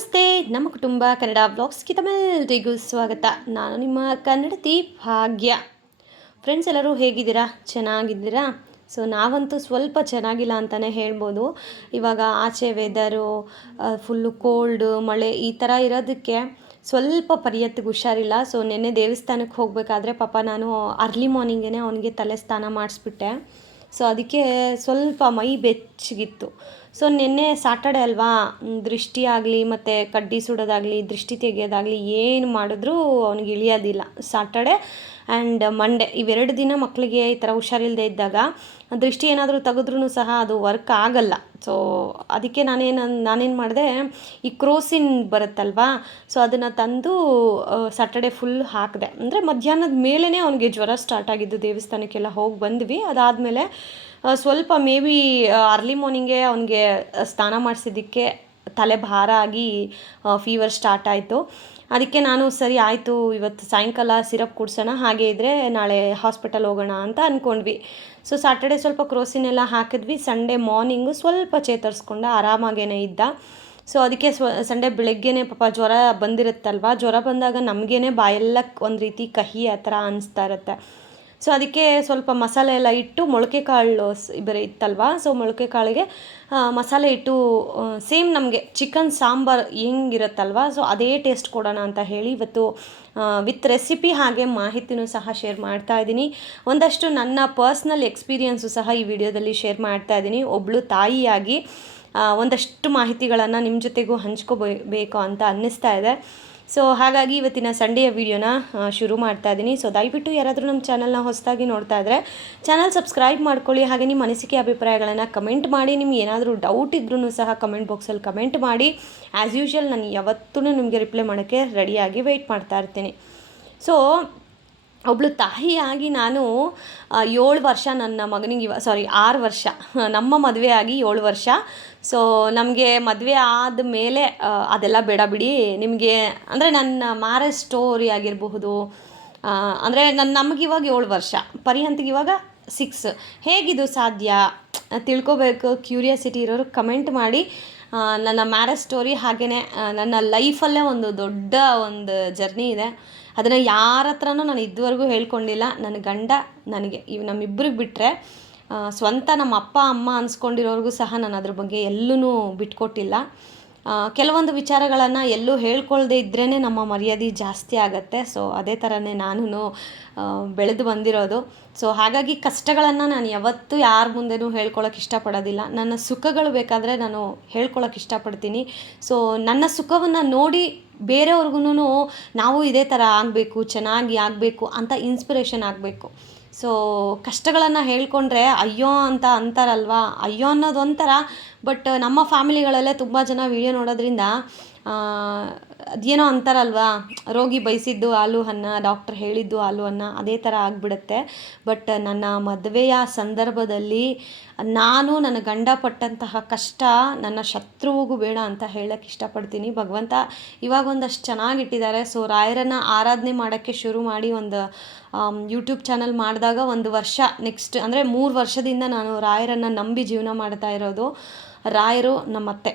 ನಮಸ್ತೆ, ನಮ್ಮ ಕುಟುಂಬ ಕನ್ನಡ ಬ್ಲಾಗ್ಸ್ಗೆ ತಮ್ಮೆಲ್ಲರಿಗೂ ಸ್ವಾಗತ. ನಾನು ನಿಮ್ಮ ಕನ್ನಡತಿ ಭಾಗ್ಯ. ಫ್ರೆಂಡ್ಸ್ ಎಲ್ಲರೂ ಹೇಗಿದ್ದೀರಾ? ಚೆನ್ನಾಗಿದ್ದೀರಾ? ಸೊ ನಾವಂತೂ ಸ್ವಲ್ಪ ಚೆನ್ನಾಗಿಲ್ಲ ಅಂತಲೇ ಹೇಳ್ಬೋದು. ಇವಾಗ ಆಚೆ ವೆದರು ಫುಲ್ಲು ಕೋಲ್ಡು ಮಳೆ ಈ ಥರ ಇರೋದಕ್ಕೆ ಸ್ವಲ್ಪ ಪರಿಯತ್ತಿಗೆ ಹುಷಾರಿಲ್ಲ. ಸೊ ನಿನ್ನೆ ದೇವಸ್ಥಾನಕ್ಕೆ ಹೋಗಬೇಕಾದ್ರೆ ಪಾಪ ನಾನು ಅರ್ಲಿ ಮಾರ್ನಿಂಗೇ ಅವನಿಗೆ ತಲೆ ಸ್ನಾನ ಮಾಡಿಸ್ಬಿಟ್ಟೆ. ಸೊ ಅದಕ್ಕೆ ಸ್ವಲ್ಪ ಮೈ ಬೆಚ್ಚಗಿತ್ತು. ಸೊ ನಿನ್ನೆ ಸಾಟರ್ಡೆ ಅಲ್ವಾ? ದೃಷ್ಟಿ ಆಗಲಿ ಮತ್ತು ಕಡ್ಡಿ ಸುಡೋದಾಗಲಿ, ದೃಷ್ಟಿ ತೆಗೆಯೋದಾಗಲಿ ಏನು ಮಾಡಿದ್ರೂ ಅವ್ನಿಗೆ ಇಳಿಯೋದಿಲ್ಲ. ಸಾಟರ್ಡೆ ಆ್ಯಂಡ್ ಮಂಡೇ ಇವೆರಡು ದಿನ ಮಕ್ಕಳಿಗೆ ಈ ಥರ ಹುಷಾರಿಲ್ಲದೆ ಇದ್ದಾಗ ದೃಷ್ಟಿ ಏನಾದರೂ ತೆಗೆದ್ರೂ ಸಹ ಅದು ವರ್ಕ್ ಆಗಲ್ಲ. ಸೊ ಅದಕ್ಕೆ ನಾನೇನು ನಾನೇನು ಮಾಡಿದೆ, ಈ ಕ್ರೋಸಿನ್ ಬರುತ್ತಲ್ವಾ? ಸೊ ಅದನ್ನು ತಂದು ಸಾಟರ್ಡೆ ಫುಲ್ ಹಾಕಿದೆ. ಅಂದರೆ ಮಧ್ಯಾಹ್ನದ ಮೇಲೇ ಅವನಿಗೆ ಜ್ವರ ಸ್ಟಾರ್ಟ್ ಆಗಿದ್ದು ದೇವಸ್ಥಾನಕ್ಕೆಲ್ಲ ಹೋಗಿ ಬಂದ್ವಿ. ಅದಾದಮೇಲೆ ಸ್ವಲ್ಪ ಮೇ ಬಿ ಅರ್ಲಿ ಮಾರ್ನಿಂಗೇ ಅವನಿಗೆ ಸ್ನಾನ ಮಾಡಿಸಿದ್ದಕ್ಕೆ ತಲೆ ಭಾರ ಆಗಿ ಫೀವರ್ ಸ್ಟಾರ್ಟ್ ಆಯಿತು. ಅದಕ್ಕೆ ನಾನು ಸರಿ ಆಯಿತು, ಇವತ್ತು ಸಾಯಂಕಾಲ ಸಿರಪ್ ಕುಡ್ಸೋಣ, ಹಾಗೆ ಇದ್ದರೆ ನಾಳೆ ಹಾಸ್ಪಿಟಲ್ ಹೋಗೋಣ ಅಂತ ಅಂದ್ಕೊಂಡ್ವಿ ಸೊ ಸ್ಯಾಟರ್ಡೆ ಸ್ವಲ್ಪ ಕ್ರೋಸಿನೆಲ್ಲ ಹಾಕಿದ್ವಿ ಸಂಡೇ ಮಾರ್ನಿಂಗು ಸ್ವಲ್ಪ ಚೇತರಿಸ್ಕೊಂಡ ಆರಾಮಾಗೇನೆ ಇದ್ದ. ಸೊ ಅದಕ್ಕೆ ಸ್ವ ಸಂಡೇ ಬೆಳಗ್ಗೆನೇ ಪಾಪ ಜ್ವರ ಬಂದಿರುತ್ತಲ್ವ, ಜ್ವರ ಬಂದಾಗ ನಮಗೇನೆ ಬಾಯೆಲ್ಲ ಒಂದು ರೀತಿ ಕಹಿ ಆ ಥರ ಅನಿಸ್ತಾ ಇರುತ್ತೆ. ಸೊ ಅದಕ್ಕೆ ಸ್ವಲ್ಪ ಮಸಾಲೆ ಎಲ್ಲ ಇಟ್ಟು ಮೊಳಕೆ ಕಾಳು ಬರೀ ಇತ್ತಲ್ವ? ಸೊ ಮೊಳಕೆ ಕಾಳಿಗೆ ಮಸಾಲೆ ಇಟ್ಟು ಸೇಮ್ ನಮಗೆ ಚಿಕನ್ ಸಾಂಬಾರು ಹೆಂಗಿರುತ್ತಲ್ವ? ಸೊ ಅದೇ ಟೇಸ್ಟ್ ಕೊಡೋಣ ಅಂತ ಹೇಳಿ ಇವತ್ತು ವಿತ್ ರೆಸಿಪಿ ಹಾಗೆ ಮಾಹಿತಿನೂ ಸಹ ಶೇರ್ ಮಾಡ್ತಾ ಇದ್ದೀನಿ. ಒಂದಷ್ಟು ನನ್ನ ಪರ್ಸ್ನಲ್ ಎಕ್ಸ್ಪೀರಿಯನ್ಸು ಸಹ ಈ ವಿಡಿಯೋದಲ್ಲಿ ಶೇರ್ ಮಾಡ್ತಾ ಇದ್ದೀನಿ. ಒಬ್ಬಳು ತಾಯಿಯಾಗಿ ಒಂದಷ್ಟು ಮಾಹಿತಿಗಳನ್ನು ನಿಮ್ಮ ಜೊತೆಗೂ ಹಂಚ್ಕೋಬೇಕು ಅಂತ ಅನ್ನಿಸ್ತಾ ಇದೆ. ಸೊ ಹಾಗಾಗಿ ಇವತ್ತಿನ ಸಂಡೆಯ ವಿಡಿಯೋನ ಶುರು ಮಾಡ್ತಾ ಇದ್ದೀನಿ ಸೊ ದಯವಿಟ್ಟು ಯಾರಾದರೂ ನಮ್ಮ ಚಾನಲ್ನ ಹೊಸದಾಗಿ ನೋಡ್ತಾ ಇದ್ದರೆ ಚಾನಲ್ ಸಬ್ಸ್ಕ್ರೈಬ್ ಮಾಡ್ಕೊಳ್ಳಿ. ಹಾಗೆ ನಿಮ್ಮ ಅನಿಸಿಕೆ ಅಭಿಪ್ರಾಯಗಳನ್ನು ಕಮೆಂಟ್ ಮಾಡಿ. ನಿಮ್ಗೆ ಏನಾದರೂ ಡೌಟ್ ಇದ್ರೂ ಸಹ ಕಮೆಂಟ್ ಬಾಕ್ಸಲ್ಲಿ ಕಮೆಂಟ್ ಮಾಡಿ. ಆ್ಯಸ್ ಯೂಶ್ವಲ್ ನಾನು ಯಾವತ್ತೂ ನಿಮಗೆ ರಿಪ್ಲೈ ಮಾಡೋಕ್ಕೆ ರೆಡಿಯಾಗಿ ವೆಯ್ಟ್ ಮಾಡ್ತಾ ಇರ್ತೀನಿ. ಸೊ ಒಬ್ಳು ತಾಯಿಯಾಗಿ ನಾನು ಏಳು ವರ್ಷ ನನ್ನ ಮಗನಿಗೆ ಇವ ಸಾರಿ ಆರು ವರ್ಷ ನಮ್ಮ ಮದುವೆ ಆಗಿ ಏಳು ವರ್ಷ. ಸೊ ನಮಗೆ ಮದುವೆ ಆದ ಮೇಲೆ ಅದೆಲ್ಲ ಬೇಡ ಬಿಡಿ. ನಿಮಗೆ, ಅಂದರೆ ನನ್ನ ಮ್ಯಾರೇಜ್ ಸ್ಟೋರಿ ಆಗಿರಬಹುದು ಅಂದರೆ ನನ್ನ ನಮಗಿವಾಗ ಏಳು ವರ್ಷ. ಪರಿಹಂತಿಗೆ ಇವಾಗ ಸಿಕ್ಸ್ ಹೇಗಿದು ಸಾಧ್ಯ? ತಿಳ್ಕೊಬೇಕು ಕ್ಯೂರಿಯಾಸಿಟಿ ಇರೋರು ಕಮೆಂಟ್ ಮಾಡಿ ನನ್ನ ಮ್ಯಾರೇಜ್ ಸ್ಟೋರಿ ಹಾಗೆಯೇ ನನ್ನ ಲೈಫಲ್ಲೇ ಒಂದು ದೊಡ್ಡ ಒಂದು ಜರ್ನಿ ಇದೆ. ಅದನ್ನು ಯಾರ ಹತ್ರನೂ ನಾನು ಇದುವರೆಗೂ ಹೇಳ್ಕೊಂಡಿಲ್ಲ. ನನ್ನ ಗಂಡ ನನಗೆ, ಇವು ನಮ್ಮಿಬ್ರಿಗೆ ಬಿಟ್ಟರೆ ಸ್ವಂತ ನಮ್ಮ ಅಪ್ಪ ಅಮ್ಮ ಅನ್ಸ್ಕೊಂಡಿರೋರ್ಗೂ ಸಹ ನಾನು ಅದ್ರ ಬಗ್ಗೆ ಎಲ್ಲೂ ಬಿಟ್ಕೊಟ್ಟಿಲ್ಲ. ಕೆಲವೊಂದು ವಿಚಾರಗಳನ್ನು ಎಲ್ಲೂ ಹೇಳ್ಕೊಳ್ದೆ ಇದ್ರೇ ನಮ್ಮ ಮರ್ಯಾದೆ ಜಾಸ್ತಿ ಆಗುತ್ತೆ. ಸೊ ಅದೇ ಥರನೇ ನಾನು ಬೆಳೆದು ಬಂದಿರೋದು. ಸೊ ಹಾಗಾಗಿ ಕಷ್ಟಗಳನ್ನು ನಾನು ಯಾವತ್ತೂ ಯಾರ ಮುಂದೆನೂ ಹೇಳ್ಕೊಳಕ್ಕೆ ಇಷ್ಟಪಡೋದಿಲ್ಲ. ನನ್ನ ಸುಖಗಳು ಬೇಕಾದರೆ ನಾನು ಹೇಳ್ಕೊಳಕ್ಕೆ ಇಷ್ಟಪಡ್ತೀನಿ. ಸೊ ನನ್ನ ಸುಖವನ್ನು ನೋಡಿ ಬೇರೆಯವ್ರಿಗೂ ನಾವು ಇದೇ ಥರ ಆಗಬೇಕು, ಚೆನ್ನಾಗಿ ಆಗಬೇಕು ಅಂತ ಇನ್ಸ್ಪಿರೇಷನ್ ಆಗಬೇಕು. ಸೊ ಕಷ್ಟಗಳನ್ನು ಹೇಳ್ಕೊಂಡ್ರೆ ಅಯ್ಯೋ ಅಂತ ಅಂತಾರಲ್ವಾ? ಅಯ್ಯೋ ಅನ್ನೋದು ಒಂಥರ ಬಟ್ ನಮ್ಮ ಫ್ಯಾಮಿಲಿಗಳಲ್ಲೇ ತುಂಬ ಜನ ವಿಡಿಯೋ ನೋಡೋದ್ರಿಂದ ಅದೇನೋ ಅಂತಾರಲ್ವಾ? ರೋಗಿ ಬಯಸಿದ್ದು ಹಾಲು ಅನ್ನ ಡಾಕ್ಟರ್ ಹೇಳಿದ್ದು ಹಾಲು ಅನ್ನ, ಅದೇ ಥರ ಆಗಿಬಿಡುತ್ತೆ. ಬಟ್ ನನ್ನ ಮದುವೆಯ ಸಂದರ್ಭದಲ್ಲಿ ನಾನು, ನನ್ನ ಗಂಡ ಪಟ್ಟಂತಹ ಕಷ್ಟ ನನ್ನ ಶತ್ರುವಿಗೂ ಬೇಡ ಅಂತ ಹೇಳಕ್ಕೆ ಇಷ್ಟಪಡ್ತೀನಿ. ಭಗವಂತ ಇವಾಗ ಒಂದಷ್ಟು ಚೆನ್ನಾಗಿಟ್ಟಿದ್ದಾರೆ ಸೊ ರಾಯರನ್ನು ಆರಾಧನೆ ಮಾಡೋಕ್ಕೆ ಶುರು ಮಾಡಿ ಒಂದು ಯೂಟ್ಯೂಬ್ ಚಾನಲ್ ಮಾಡಿದಾಗ ಒಂದು ವರ್ಷ ನೆಕ್ಸ್ಟ್ ಅಂದರೆ ಮೂರು ವರ್ಷದಿಂದ ನಾನು ರಾಯರನ್ನು ನಂಬಿ ಜೀವನ ಮಾಡ್ತಾ ಇರೋದು. ರಾಯರು ನಮ್ಮತ್ತೆ.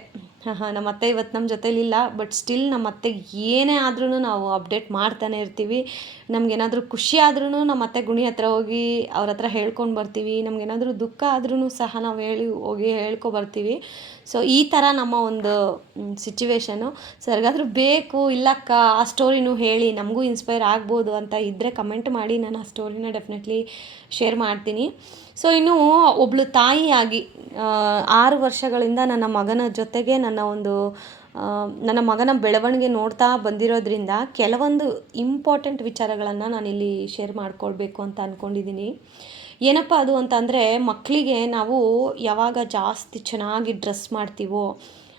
ನಮ್ಮ ಅತ್ತೆ ಇವತ್ತು ನಮ್ಮ ಜೊತೆಲಿಲ್ಲ ಬಟ್ ಸ್ಟಿಲ್ ನಮ್ಮ ಅತ್ತೆಗೆ ಏನೇ ಆದ್ರೂ ನಾವು ಅಪ್ಡೇಟ್ ಮಾಡ್ತಾನೆ ಇರ್ತೀವಿ. ನಮಗೇನಾದ್ರೂ ಖುಷಿ ಆದ್ರೂ ನಮ್ಮ ಅತ್ತೆ ಗುಣಿ ಹತ್ರ ಹೋಗಿ ಅವ್ರ ಹತ್ರ ಹೇಳ್ಕೊಂಡು ಬರ್ತೀವಿ. ನಮಗೇನಾದ್ರೂ ದುಃಖ ಆದ್ರೂ ಸಹ ನಾವು ಹೇಳಿ ಹೋಗಿ ಹೇಳ್ಕೊ ಬರ್ತೀವಿ. ಸೊ ಈ ಥರ ನಮ್ಮ ಒಂದು ಸಿಚುವೇಶನು ಸೊ ಯಾರಿಗಾದ್ರೂ ಬೇಕು, ಇಲ್ಲಕ್ಕ, ಆ ಸ್ಟೋರಿನೂ ಹೇಳಿ, ನಮಗೂ ಇನ್ಸ್ಪೈರ್ ಆಗ್ಬೋದು ಅಂತ ಇದ್ದರೆ ಕಮೆಂಟ್ ಮಾಡಿ, ನಾನು ಆ ಸ್ಟೋರಿನ ಡೆಫಿನೆಟ್ಲಿ ಶೇರ್ ಮಾಡ್ತೀನಿ. ಸೊ ಇನ್ನು ಒಬ್ಳು ತಾಯಿಯಾಗಿ ಆರು ವರ್ಷಗಳಿಂದ ನನ್ನ ಮಗನ ಜೊತೆಗೆ ನನ್ನ ಒಂದು ನನ್ನ ಮಗನ ಬೆಳವಣಿಗೆ ನೋಡ್ತಾ ಬಂದಿರೋದ್ರಿಂದ ಕೆಲವೊಂದು ಇಂಪಾರ್ಟೆಂಟ್ ವಿಚಾರಗಳನ್ನು ನಾನಿಲ್ಲಿ ಶೇರ್ ಮಾಡ್ಕೊಳ್ಬೇಕು ಅಂತ ಅಂದ್ಕೊಂಡಿದ್ದೀನಿ ಏನಪ್ಪ ಅದು ಅಂತಂದರೆ ಮಕ್ಕಳಿಗೆ ನಾವು ಯಾವಾಗ ಜಾಸ್ತಿ ಚೆನ್ನಾಗಿ ಡ್ರೆಸ್ ಮಾಡ್ತೀವೋ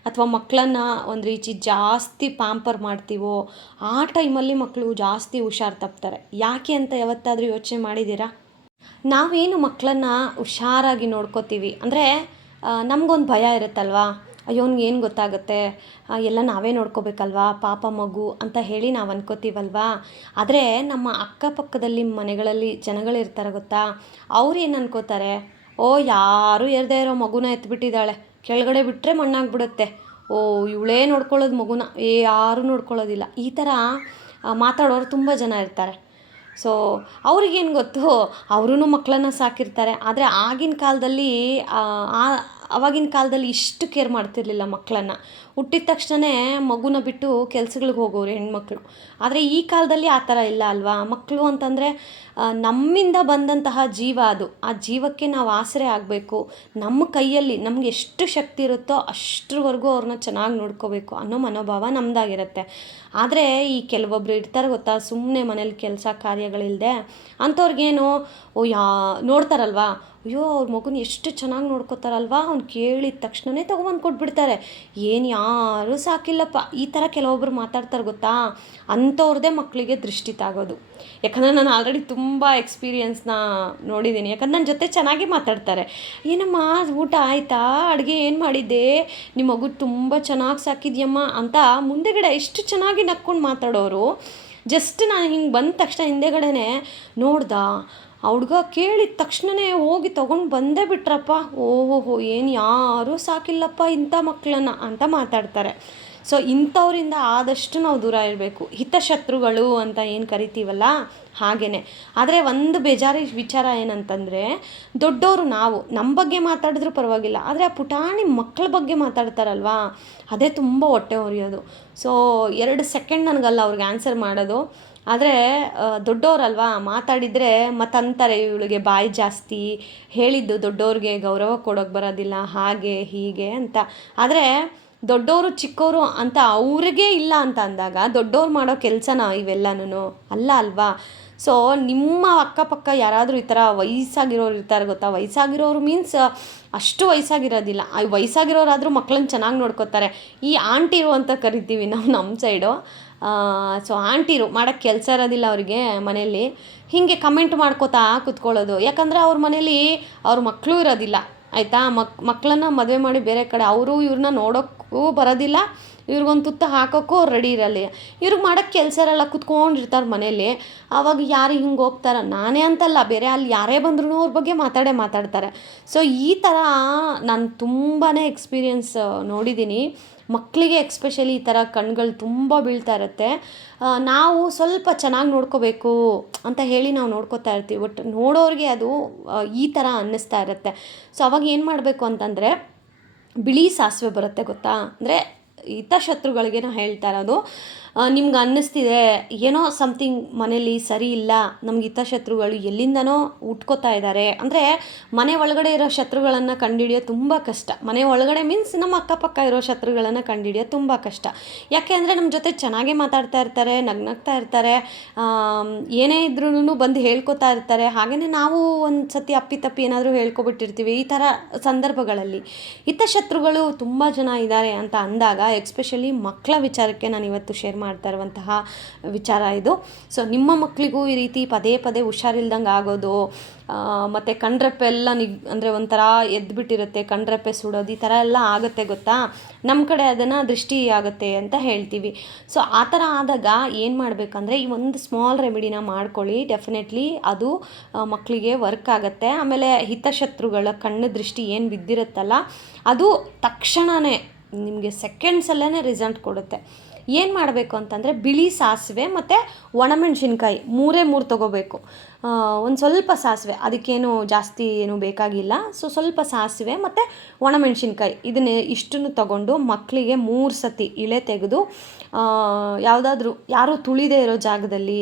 ಅಥವಾ ಮಕ್ಕಳನ್ನ ಒಂದು ರೀತಿ ಜಾಸ್ತಿ ಪ್ಯಾಂಪರ್ ಮಾಡ್ತೀವೋ ಆ ಟೈಮಲ್ಲಿ ಮಕ್ಕಳು ಜಾಸ್ತಿ ಹುಷಾರು ತಪ್ತಾರೆ. ಯಾಕೆ ಅಂತ ಯಾವತ್ತಾದರೂ ಯೋಚನೆ ಮಾಡಿದ್ದೀರಾ? ನಾವೇನು ಮಕ್ಕಳನ್ನ ಹುಷಾರಾಗಿ ನೋಡ್ಕೋತೀವಿ. ಅಂದರೆ ನಮಗೊಂದು ಭಯ ಇರುತ್ತಲ್ವಾ? ಅಯ್ಯೋ, ಅವ್ನಿಗೆ ಏನು ಗೊತ್ತಾಗುತ್ತೆ? ಎಲ್ಲ ನಾವೇ ನೋಡ್ಕೋಬೇಕಲ್ವಾ? ಪಾಪ ಮಗು ಅಂತ ಹೇಳಿ ನಾವು ಅನ್ಕೋತೀವಲ್ವಾ? ಆದರೆ ನಮ್ಮ ಅಕ್ಕಪಕ್ಕದಲ್ಲಿ ಮನೆಗಳಲ್ಲಿ ಜನಗಳಿರ್ತಾರೆ ಗೊತ್ತಾ? ಅವ್ರು ಏನು ಅನ್ಕೋತಾರೆ? ಓ, ಯಾರೂ ಎರ್ದೇ ಇರೋ ಮಗುನ ಎತ್ಬಿಟ್ಟಿದ್ದಾಳೆ. ಕೆಳಗಡೆ ಬಿಟ್ಟರೆ ಮಣ್ಣಾಗ್ಬಿಡುತ್ತೆ. ಓ, ಇವಳೇ ನೋಡ್ಕೊಳ್ಳೋದು ಮಗುನ. ಏ, ಯಾರೂ ನೋಡ್ಕೊಳ್ಳೋದಿಲ್ಲ. ಈ ಥರ ಮಾತಾಡೋರು ತುಂಬ ಜನ ಇರ್ತಾರೆ. ಸೊ, ಅವ್ರಿಗೇನು ಗೊತ್ತು? ಅವರೂ ಮಕ್ಕಳನ್ನ ಸಾಕಿರ್ತಾರೆ. ಆದರೆ ಆಗಿನ ಕಾಲದಲ್ಲಿ ಆ- ಅವಾಗಿನ ಕಾಲದಲ್ಲಿ ಇಷ್ಟು ಕೇರ್ ಮಾಡ್ತಿರ್ಲಿಲ್ಲ ಮಕ್ಕಳನ್ನ ಹುಟ್ಟಿದ ತಕ್ಷಣವೇ ಮಗುನ ಬಿಟ್ಟು ಕೆಲ್ಸಗಳಿಗೆ ಹೋಗೋರು ಹೆಣ್ಮಕ್ಳು. ಆದರೆ ಈ ಕಾಲದಲ್ಲಿ ಆ ಥರ ಇಲ್ಲ ಅಲ್ವಾ? ಮಕ್ಕಳು ಅಂತಂದರೆ ನಮ್ಮಿಂದ ಬಂದಂತಹ ಜೀವ ಅದು. ಆ ಜೀವಕ್ಕೆ ನಾವು ಆಸರೆ ಆಗಬೇಕು. ನಮ್ಮ ಕೈಯಲ್ಲಿ ನಮ್ಗೆ ಎಷ್ಟು ಶಕ್ತಿ ಇರುತ್ತೋ ಅಷ್ಟರವರೆಗೂ ಅವ್ರನ್ನ ಚೆನ್ನಾಗಿ ನೋಡ್ಕೋಬೇಕು ಅನ್ನೋ ಮನೋಭಾವ ನಮ್ಮದಾಗಿರುತ್ತೆ ಆದರೆ ಈ ಕೆಲವೊಬ್ರು ಇರ್ತಾರೆ ಗೊತ್ತಾ? ಸುಮ್ಮನೆ ಮನೇಲಿ ಕೆಲಸ ಕಾರ್ಯಗಳಿಲ್ಲದೆ ಅಂಥವ್ರಿಗೇನು ಯಾ, ನೋಡ್ತಾರಲ್ವಾ? ಅಯ್ಯೋ, ಅವ್ರ ಮಗುನ ಎಷ್ಟು ಚೆನ್ನಾಗಿ ನೋಡ್ಕೋತಾರಲ್ವಾ? ಅವ್ನು ಕೇಳಿದ ತಕ್ಷಣವೇ ತೊಗೊಬಂದು ಕೊಟ್ಬಿಡ್ತಾರೆ ಏನು ಯಾರೂ ಸಾಕಿಲ್ಲಪ್ಪ. ಈ ಥರ ಕೆಲವೊಬ್ರು ಮಾತಾಡ್ತಾರೆ ಗೊತ್ತಾ? ಅಂಥವ್ರದ್ದೇ ಮಕ್ಕಳಿಗೆ ದೃಷ್ಟಿ ತಾಗೋದು. ಯಾಕಂದರೆ ನಾನು ಆಲ್ರೆಡಿ ತುಂಬ ಎಕ್ಸ್ಪೀರಿಯನ್ಸ್ನ ನೋಡಿದ್ದೀನಿ ಯಾಕಂದ್ರೆ ನನ್ನ ಜೊತೆ ಚೆನ್ನಾಗಿ ಮಾತಾಡ್ತಾರೆ. ಏನಮ್ಮ, ಊಟ ಆಯಿತಾ? ಅಡುಗೆ ಏನು ಮಾಡಿದ್ದೆ? ನಿಮ್ಮ ಮಗು ತುಂಬ ಚೆನ್ನಾಗಿ ಸಾಕಿದ್ಯಮ್ಮ ಅಂತ ಮುಂದೆಗಡೆ ಎಷ್ಟು ಚೆನ್ನಾಗಿ ನಕ್ಕೊಂಡು ಮಾತಾಡೋರು. ಜಸ್ಟ್ ನಾನು ಹಿಂಗೆ ಬಂದ ತಕ್ಷಣ ಹಿಂದೆಗಡೆನೆ ನೋಡ್ದ? ಆ ಹುಡ್ಗ ಕೇಳಿದ ತಕ್ಷಣವೇ ಹೋಗಿ ತೊಗೊಂಡು ಬಂದೇ ಬಿಟ್ರಪ್ಪ. ಓಹೋಹೋ, ಏನು ಯಾರೂ ಸಾಕಿಲ್ಲಪ್ಪ ಇಂಥ ಮಕ್ಕಳನ್ನ ಅಂತ ಮಾತಾಡ್ತಾರೆ. ಸೊ ಇಂಥವರಿಂದ ಆದಷ್ಟು ನಾವು ದೂರ ಇರಬೇಕು. ಹಿತಶತ್ರುಗಳು ಅಂತ ಏನು ಕರಿತೀವಲ್ಲ? ಹಾಗೇ ಆದರೆ ಒಂದು ಬೇಜಾರಿ ವಿಚಾರ ಏನಂತಂದರೆ ದೊಡ್ಡವರು ನಾವು ನಮ್ಮ ಬಗ್ಗೆ ಮಾತಾಡಿದ್ರು ಪರವಾಗಿಲ್ಲ. ಆದರೆ ಆ ಪುಟಾಣಿ ಮಕ್ಕಳ ಬಗ್ಗೆ ಮಾತಾಡ್ತಾರಲ್ವಾ? ಅದೇ ತುಂಬ ಹೊಟ್ಟೆ ಹೊರೆಯೋದು. ಸೊ ಎರಡು ಸೆಕೆಂಡ್ ನನಗಲ್ಲ ಅವ್ರಿಗೆ ಆನ್ಸರ್ ಮಾಡೋದು. ಆದರೆ ದೊಡ್ಡವರಲ್ವಾ ಮಾತಾಡಿದರೆ ಮತ್ತಂತಾರೆ ಇವಳಿಗೆ ಬಾಯಿ ಜಾಸ್ತಿ. ಹೇಳಿದ್ದು ದೊಡ್ಡವ್ರಿಗೆ ಗೌರವ ಕೊಡೋಕೆ ಬರೋದಿಲ್ಲ, ಹಾಗೆ, ಹೀಗೆ ಅಂತ. ಆದರೆ ದೊಡ್ಡವರು ಚಿಕ್ಕವರು ಅಂತ ಅವ್ರಿಗೆ ಇಲ್ಲ ಅಂತ ಅಂದಾಗ ದೊಡ್ಡವ್ರು ಮಾಡೋ ಕೆಲಸನ ಇವೆಲ್ಲನೂ ಅಲ್ಲ ಅಲ್ವಾ? ಸೊ ನಿಮ್ಮ ಅಕ್ಕಪಕ್ಕ ಯಾರಾದರೂ ಈ ಥರ ವಯಸ್ಸಾಗಿರೋರು ಇರ್ತಾರೆ ಗೊತ್ತಾ? ವಯಸ್ಸಾಗಿರೋರು ಮೀನ್ಸ್ ಅಷ್ಟು ವಯಸ್ಸಾಗಿರೋದಿಲ್ಲ. ವಯಸ್ಸಾಗಿರೋರಾದರೂ ಮಕ್ಕಳನ್ನ ಚೆನ್ನಾಗಿ ನೋಡ್ಕೋತಾರೆ. ಈ ಆಂಟಿರು ಅಂತ ಕರಿತೀವಿ ನಾವು ನಮ್ಮ ಸೈಡು ಸೊ ಆಂಟಿರು ಮಾಡೋಕ್ಕೆ ಕೆಲಸ ಇರೋದಿಲ್ಲ ಅವರಿಗೆ ಮನೆಯಲ್ಲಿ, ಹೀಗೆ ಕಮೆಂಟ್ ಮಾಡ್ಕೋತಾ ಕೂತ್ಕೊಳ್ಳೋದು. ಯಾಕಂದರೆ ಅವ್ರ ಮನೇಲಿ ಅವ್ರ ಮಕ್ಕಳು ಇರೋದಿಲ್ಲ, ಆಯಿತಾ? ಮಕ್ ಮಕ್ಕಳನ್ನ ಮದುವೆ ಮಾಡಿ ಬೇರೆ ಕಡೆ, ಅವರು ಇವ್ರನ್ನ ನೋಡೋಕ್ಕೂ ಬರೋದಿಲ್ಲ, ಇವ್ರಿಗೊಂದು ತುತ್ತ ಹಾಕೋಕ್ಕೂ ಅವ್ರು ರೆಡಿ ಇರಲ್ಲ. ಇವ್ರಿಗೆ ಮಾಡೋಕ್ಕೆ ಕೆಲಸ ಇರಲ್ಲ, ಕುತ್ಕೊಂಡಿರ್ತಾರೆ ಮನೇಲಿ ಆವಾಗ ಯಾರು ಹಿಂಗೆ ಹೋಗ್ತಾರ? ನಾನೇ ಅಂತಲ್ಲ, ಬೇರೆ ಅಲ್ಲಿ ಯಾರೇ ಬಂದ್ರೂ ಅವ್ರ ಬಗ್ಗೆ ಮಾತಾಡೇ ಮಾತಾಡ್ತಾರೆ. ಸೊ ಈ ಥರ ನಾನು ತುಂಬಾ ಎಕ್ಸ್ಪೀರಿಯನ್ಸ್ ನೋಡಿದ್ದೀನಿ ಮಕ್ಕಳಿಗೆ ಎಕ್ಸ್ಪೆಷಲಿ ಈ ಥರ ಕಣ್ಗಳು ತುಂಬ ಬೀಳ್ತಾ ಇರುತ್ತೆ. ನಾವು ಸ್ವಲ್ಪ ಚೆನ್ನಾಗಿ ನೋಡ್ಕೋಬೇಕು ಅಂತ ಹೇಳಿ ನಾವು ನೋಡ್ಕೋತಾ ಇರ್ತೀವಿ. ಬಟ್ ನೋಡೋರಿಗೆ ಅದು ಈ ಥರ ಅನ್ನಿಸ್ತಾ ಇರುತ್ತೆ. ಸೊ, ಅವಾಗ ಏನು ಮಾಡಬೇಕು ಅಂತಂದರೆ, ಬಿಳಿ ಸಾಸಿವೆ ಬರುತ್ತೆ ಗೊತ್ತಾ? ಅಂದರೆ ಹಿತಶತ್ರುಗಳಿಗೆ ನಾವು ಹೇಳ್ತಾ ಇರೋದು. ನಿಮ್ಗೆ ಅನ್ನಿಸ್ತಿದೆ, ಏನೋ ಸಮಥಿಂಗ್ ಮನೇಲಿ ಸರಿ ಇಲ್ಲ, ನಮ್ಗೆ ಹಿತಶತ್ರುಗಳು ಎಲ್ಲಿಂದನೋ ಉಟ್ಕೋತಾ ಇದ್ದಾರೆ. ಅಂದರೆ ಮನೆ ಒಳಗಡೆ ಇರೋ ಶತ್ರುಗಳನ್ನು ಕಂಡುಹಿಡಿಯೋದು ತುಂಬ ಕಷ್ಟ. ಮನೆ ಒಳಗಡೆ ಮೀನ್ಸ್ ನಮ್ಮ ಅಕ್ಕಪಕ್ಕ ಇರೋ ಶತ್ರುಗಳನ್ನು ಕಂಡುಹಿಡಿಯೋದು ತುಂಬ ಕಷ್ಟ. ಯಾಕೆ ಅಂದರೆ ನಮ್ಮ ಜೊತೆ ಚೆನ್ನಾಗೇ ಮಾತಾಡ್ತಾ ಇರ್ತಾರೆ, ನಗ್ನಗ್ತಾ ಇರ್ತಾರೆ ಏನೇ ಇದ್ರೂ ಬಂದು ಹೇಳ್ಕೊತಾ ಇರ್ತಾರೆ. ಹಾಗೆಯೇ ನಾವು ಒಂದು ಸತಿ ಅಪ್ಪಿ ತಪ್ಪಿ ಏನಾದರೂ ಹೇಳ್ಕೊಬಿಟ್ಟಿರ್ತೀವಿ ಈ ಥರ ಸಂದರ್ಭಗಳಲ್ಲಿ. ಹಿತಶತ್ರುಗಳು ತುಂಬ ಜನ ಇದ್ದಾರೆ ಅಂತ ಅಂದಾಗ ಎಕ್ಸ್ಪೆಷಲಿ ಮಕ್ಕಳ ವಿಚಾರಕ್ಕೆ ನಾನು ಇವತ್ತು ಶೇರ್ ಮಾಡ್ತಾ ಇರುವಂತಹ ವಿಚಾರ ಇದು. ಸೊ ನಿಮ್ಮ ಮಕ್ಕಳಿಗೂ ಈ ರೀತಿ ಪದೇ ಪದೇ ಹುಷಾರಿಲ್ದಂಗೆ ಆಗೋದು ಮತ್ತು ಕಣ್ರೆಪ್ಪೆ ಎಲ್ಲ ನಿಗ್, ಅಂದರೆ ಒಂಥರ ಎದ್ಬಿಟ್ಟಿರುತ್ತೆ, ಕಣ್ರೆಪ್ಪೆ ಸುಡೋದು, ಈ ಥರ ಎಲ್ಲ ಆಗುತ್ತೆ ಗೊತ್ತಾ? ನಮ್ಮ ಕಡೆ ಅದನ್ನು ದೃಷ್ಟಿ ಆಗುತ್ತೆ ಅಂತ ಹೇಳ್ತೀವಿ. ಸೊ ಆ ಥರ ಆದಾಗ ಏನು ಮಾಡಬೇಕಂದ್ರೆ, ಈ ಒಂದು ಸ್ಮಾಲ್ ರೆಮಿಡಿನ ಮಾಡ್ಕೊಳ್ಳಿ. ಡೆಫಿನೆಟ್ಲಿ ಅದು ಮಕ್ಕಳಿಗೆ ವರ್ಕ್ ಆಗುತ್ತೆ. ಆಮೇಲೆ ಹಿತಶತ್ರುಗಳ ಕಣ್ಣು ದೃಷ್ಟಿ ಏನು ಬಿದ್ದಿರುತ್ತಲ್ಲ, ಅದು ತಕ್ಷಣವೇ ನಿಮಗೆ ಸೆಕೆಂಡ್ಸಲ್ಲೇ ರಿಸಲ್ಟ್ ಕೊಡುತ್ತೆ. ಏನು ಮಾಡಬೇಕು ಅಂತಂದರೆ ಬಿಳಿ ಸಾಸಿವೆ ಮತ್ತು ಒಣಮೆಣ್ಸಿನ್ಕಾಯಿ ಮೂರೇ ಮೂರು ತೊಗೋಬೇಕು. ಒಂದು ಸ್ವಲ್ಪ ಸಾಸಿವೆ, ಅದಕ್ಕೇನು ಜಾಸ್ತಿ ಏನು ಬೇಕಾಗಿಲ್ಲ. ಸೊ ಸ್ವಲ್ಪ ಸಾಸಿವೆ ಮತ್ತು ಒಣಮೆಣಸಿನ್ಕಾಯಿ ಇದನ್ನೇ ಇಷ್ಟನ್ನು ತಗೊಂಡು ಮಕ್ಕಳಿಗೆ ಮೂರು ಸತಿ ಇಳೆ ತೆಗೆದು ಯಾವುದಾದ್ರೂ ಯಾರೂ ತುಳಿದೇ ಇರೋ ಜಾಗದಲ್ಲಿ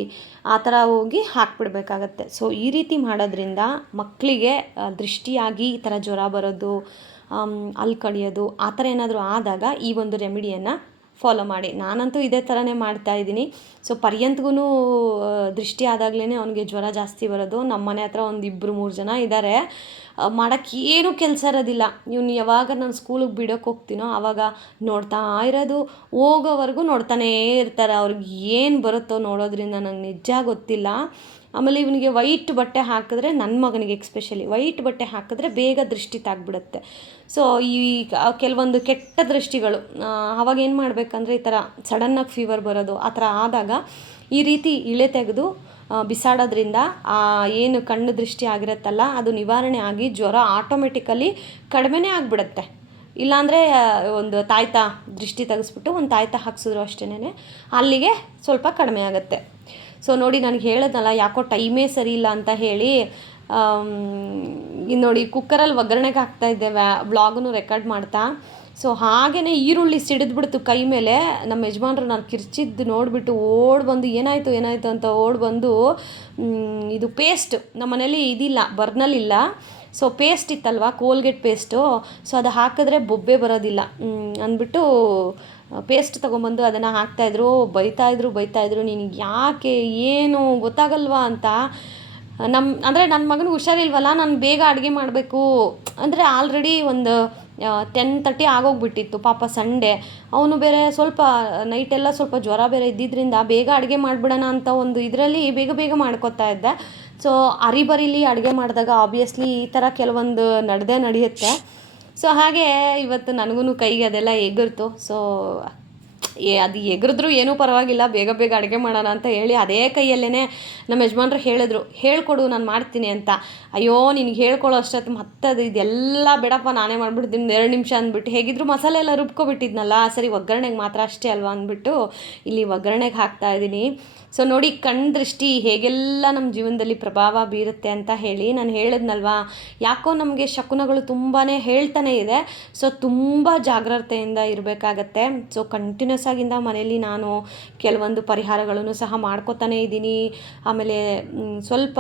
ಆ ಥರ ಹೋಗಿ ಹಾಕ್ಬಿಡ್ಬೇಕಾಗತ್ತೆ. ಸೊ ಈ ರೀತಿ ಮಾಡೋದ್ರಿಂದ ಮಕ್ಕಳಿಗೆ ದೃಷ್ಟಿಯಾಗಿ ಈ ಥರ ಜ್ವರ ಬರೋದು ಅಲ್ಲಿ ಕಡಿಯೋದು ಆ ಥರ ಏನಾದರೂ ಆದಾಗ ಈ ಒಂದು ರೆಮಿಡಿಯನ್ನು ಫಾಲೋ ಮಾಡಿ. ನಾನಂತೂ ಇದೇ ಥರನೇ ಮಾಡ್ತಾ ಇದ್ದೀನಿ. ಸೊ ಪರ್ಯಂತ್ಗೂ ದೃಷ್ಟಿ ಆದಾಗಲೇ ಅವನಿಗೆ ಜ್ವರ ಜಾಸ್ತಿ ಬರೋದು. ನಮ್ಮ ಮನೆ ಹತ್ರ ಒಂದು ಇಬ್ಬರು ಮೂರು ಜನ ಇದ್ದಾರೆ ಮಾಡೋಕ್ಕೆ ಏನೂ ಕೆಲಸ ಇರೋದಿಲ್ಲ. ಇವನು ಯಾವಾಗ ನಾನು ಸ್ಕೂಲಿಗೆ ಬಿಡೋಕೆ ಹೋಗ್ತೀನೋ ಆವಾಗ ನೋಡ್ತಾ ಇರೋದು. ಹೋಗೋವರೆಗೂ ನೋಡ್ತಾನೇ ಇರ್ತಾರೆ. ಅವ್ರಿಗೆ ಏನು ಬರುತ್ತೋ ನೋಡೋದ್ರಿಂದ ನಂಗೆ ನಿಜ ಗೊತ್ತಿಲ್ಲ. ಆಮೇಲೆ ಇವನಿಗೆ ವೈಟ್ ಬಟ್ಟೆ ಹಾಕಿದ್ರೆ ನನ್ನ ಮಗನಿಗೆ ಎಕ್ಸ್ಪೆಷಲಿ ವೈಟ್ ಬಟ್ಟೆ ಹಾಕಿದ್ರೆ ಬೇಗ ದೃಷ್ಟಿ ತಾಗ್ಬಿಡುತ್ತೆ. ಸೊ ಈ ಕೆಲವೊಂದು ಕೆಟ್ಟ ದೃಷ್ಟಿಗಳು ಅವಾಗ ಏನು ಮಾಡಬೇಕಂದ್ರೆ ಈ ಥರ ಸಡನ್ನಾಗಿ ಫೀವರ್ ಬರೋದು, ಆ ಥರ ಆದಾಗ ಈ ರೀತಿ ಇಳೆ ತೆಗೆದು ಬಿಸಾಡೋದ್ರಿಂದ, ಆ, ಏನು ಕಣ್ಣು ದೃಷ್ಟಿ ಆಗಿರುತ್ತಲ್ಲ, ಅದು ನಿವಾರಣೆ ಆಗಿ ಜ್ವರ ಆಟೋಮೆಟಿಕಲಿ ಕಡಿಮೆನೇ ಆಗಿಬಿಡುತ್ತೆ. ಇಲ್ಲಾಂದರೆ ಒಂದು ತಾಯ್ತ ದೃಷ್ಟಿ ತೆಗೆಸ್ಬಿಟ್ಟು ಒಂದು ತಾಯ್ತ ಹಾಕ್ಸಿದ್ರು ಅಷ್ಟೇನೆ ಅಲ್ಲಿಗೆ ಸ್ವಲ್ಪ ಕಡಿಮೆ ಆಗುತ್ತೆ. ಸೊ ನೋಡಿ ನನಗೆ ಹೇಳೋದಲ್ಲ, ಯಾಕೋ ಟೈಮೇ ಸರಿ ಇಲ್ಲ ಅಂತ ಹೇಳಿ ಇನ್ನು ನೋಡಿ ಕುಕ್ಕರಲ್ಲಿ ಒಗ್ಗರಣೆಗೆ ಹಾಕ್ತಾ ಇದ್ದೆ ವ್ಲಾಗನ್ನು ರೆಕಾರ್ಡ್ ಮಾಡ್ತಾ. ಸೊ ಹಾಗೆಯೇ ಈರುಳ್ಳಿ ಸಿಡಿದ್ಬಿಡ್ತು ಕೈ ಮೇಲೆ. ನಮ್ಮ ಯಜಮಾನ್ರು ನಾನು ಕಿರ್ಚಿದ್ದು ನೋಡಿಬಿಟ್ಟು ಓಡಿ ಬಂದು ಏನಾಯಿತು ಏನಾಯಿತು ಅಂತ ಓಡಿ ಬಂದು ಇದು ಪೇಸ್ಟ್ ನಮ್ಮ ಮನೇಲಿ ಇದಿಲ್ಲ ಬರ್ನಲ್ಲಿಲ್ಲ ಸೊ ಪೇಸ್ಟ್ ಇತ್ತಲ್ವ ಕೋಲ್ಗೇಟ್ ಪೇಸ್ಟು ಸೊ ಅದು ಹಾಕಿದ್ರೆ ಬೊಬ್ಬೆ ಬರೋದಿಲ್ಲ. ಅಂದ್ಬಿಟ್ಟು ಪೇಸ್ಟ್ ತಗೊಂಬಂದು ಅದನ್ನು ಹಾಕ್ತಾಯಿದ್ರು ಬೈತಾಯಿದ್ರು ಬೈತಾಯಿದ್ರು ನಿನಗೆ ಯಾಕೆ, ಏನು ಗೊತ್ತಾಗಲ್ವಾ ಅಂತ. ನಮ್ಮ ಅಂದರೆ ನನ್ನ ಮಗನಿಗೆ ಹುಷಾರಿಲ್ವಲ್ಲ, ನಾನು ಬೇಗ ಅಡುಗೆ ಮಾಡಬೇಕು. ಅಂದರೆ ಆಲ್ರೆಡಿ ಒಂದು ಟೆನ್ ತರ್ಟಿ ಆಗೋಗ್ಬಿಟ್ಟಿತ್ತು, ಪಾಪ ಸಂಡೇ. ಅವನು ಬೇರೆ ಸ್ವಲ್ಪ ನೈಟೆಲ್ಲ ಸ್ವಲ್ಪ ಜ್ವರ ಬೇರೆ ಇದ್ದಿದ್ದರಿಂದ ಬೇಗ ಅಡುಗೆ ಮಾಡಿಬಿಡೋಣ ಅಂತ ಒಂದು ಇದರಲ್ಲಿ ಬೇಗ ಬೇಗ ಮಾಡ್ಕೊತಾ ಇದ್ದೆ. ಸೊ ಅರಿಬರಿಲಿ ಅಡುಗೆ ಮಾಡಿದಾಗ ಆಬ್ವಿಯಸ್ಲಿ ಈ ಥರ ಕೆಲವೊಂದು ನಡೆದೇ ನಡೆಯುತ್ತೆ. ಸೊ ಹಾಗೆ ಇವತ್ತು ನನಗೂ ಕೈಗೆ ಅದೆಲ್ಲ ಎಗರ್ತು. ಸೊ ಅದು ಎಗರಿದ್ರು ಏನೂ ಪರವಾಗಿಲ್ಲ, ಬೇಗ ಬೇಗ ಅಡುಗೆ ಮಾಡೋಣ ಅಂತ ಹೇಳಿ ಅದೇ ಕೈಯಲ್ಲೇ ನಮ್ಮ ಯಜಮಾನ್ರು ಹೇಳಿದ್ರು, ಹೇಳ್ಕೊಡು, ನಾನು ಮಾಡ್ತೀನಿ ಅಂತ. ಅಯ್ಯೋ, ನಿನಗೆ ಹೇಳ್ಕೊಳ್ಳೋ ಅಷ್ಟೊತ್ತು ಮತ್ತೆ ಅದು ಇದೆಲ್ಲ ಬೇಡಪ್ಪ, ನಾನೇ ಮಾಡಿಬಿಡ್ತೀನಿ ಎರಡು ನಿಮಿಷ ಅಂದ್ಬಿಟ್ಟು. ಹೇಗಿದ್ರು ಮಸಾಲೆ ಎಲ್ಲ ರುಬ್ಕೊಬಿಟ್ಟಿದ್ನಲ್ಲ, ಸರಿ ಒಗ್ಗರಣೆಗೆ ಮಾತ್ರ ಅಷ್ಟೇ ಅಲ್ವಾ ಅಂದ್ಬಿಟ್ಟು ಇಲ್ಲಿ ಒಗ್ಗರಣೆಗೆ ಹಾಕ್ತಾ ಇದ್ದೀನಿ ಸೊ, ನೋಡಿ ಕಣ್ದೃಷ್ಟಿ ಹೇಗೆಲ್ಲ ನಮ್ಮ ಜೀವನದಲ್ಲಿ ಪ್ರಭಾವ ಬೀರುತ್ತೆ ಅಂತ ಹೇಳಿ ನಾನು ಹೇಳಿದ್ನಲ್ವಾ? ಯಾಕೋ ನಮಗೆ ಶಕುನಗಳು ತುಂಬಾ ಹೇಳ್ತಾನೆ ಇದೆ. ಸೊ, ತುಂಬ ಜಾಗ್ರತೆಯಿಂದ ಇರಬೇಕಾಗತ್ತೆ. ಸೊ ಕಂಟಿನ್ಯೂಸ್ ಆಗಿಂದ ಮನೆಯಲ್ಲಿ ನಾನು ಕೆಲವೊಂದು ಪರಿಹಾರಗಳನ್ನು ಸಹ ಮಾಡ್ಕೋತಾನೆ ಇದ್ದೀನಿ. ಆಮೇಲೆ ಸ್ವಲ್ಪ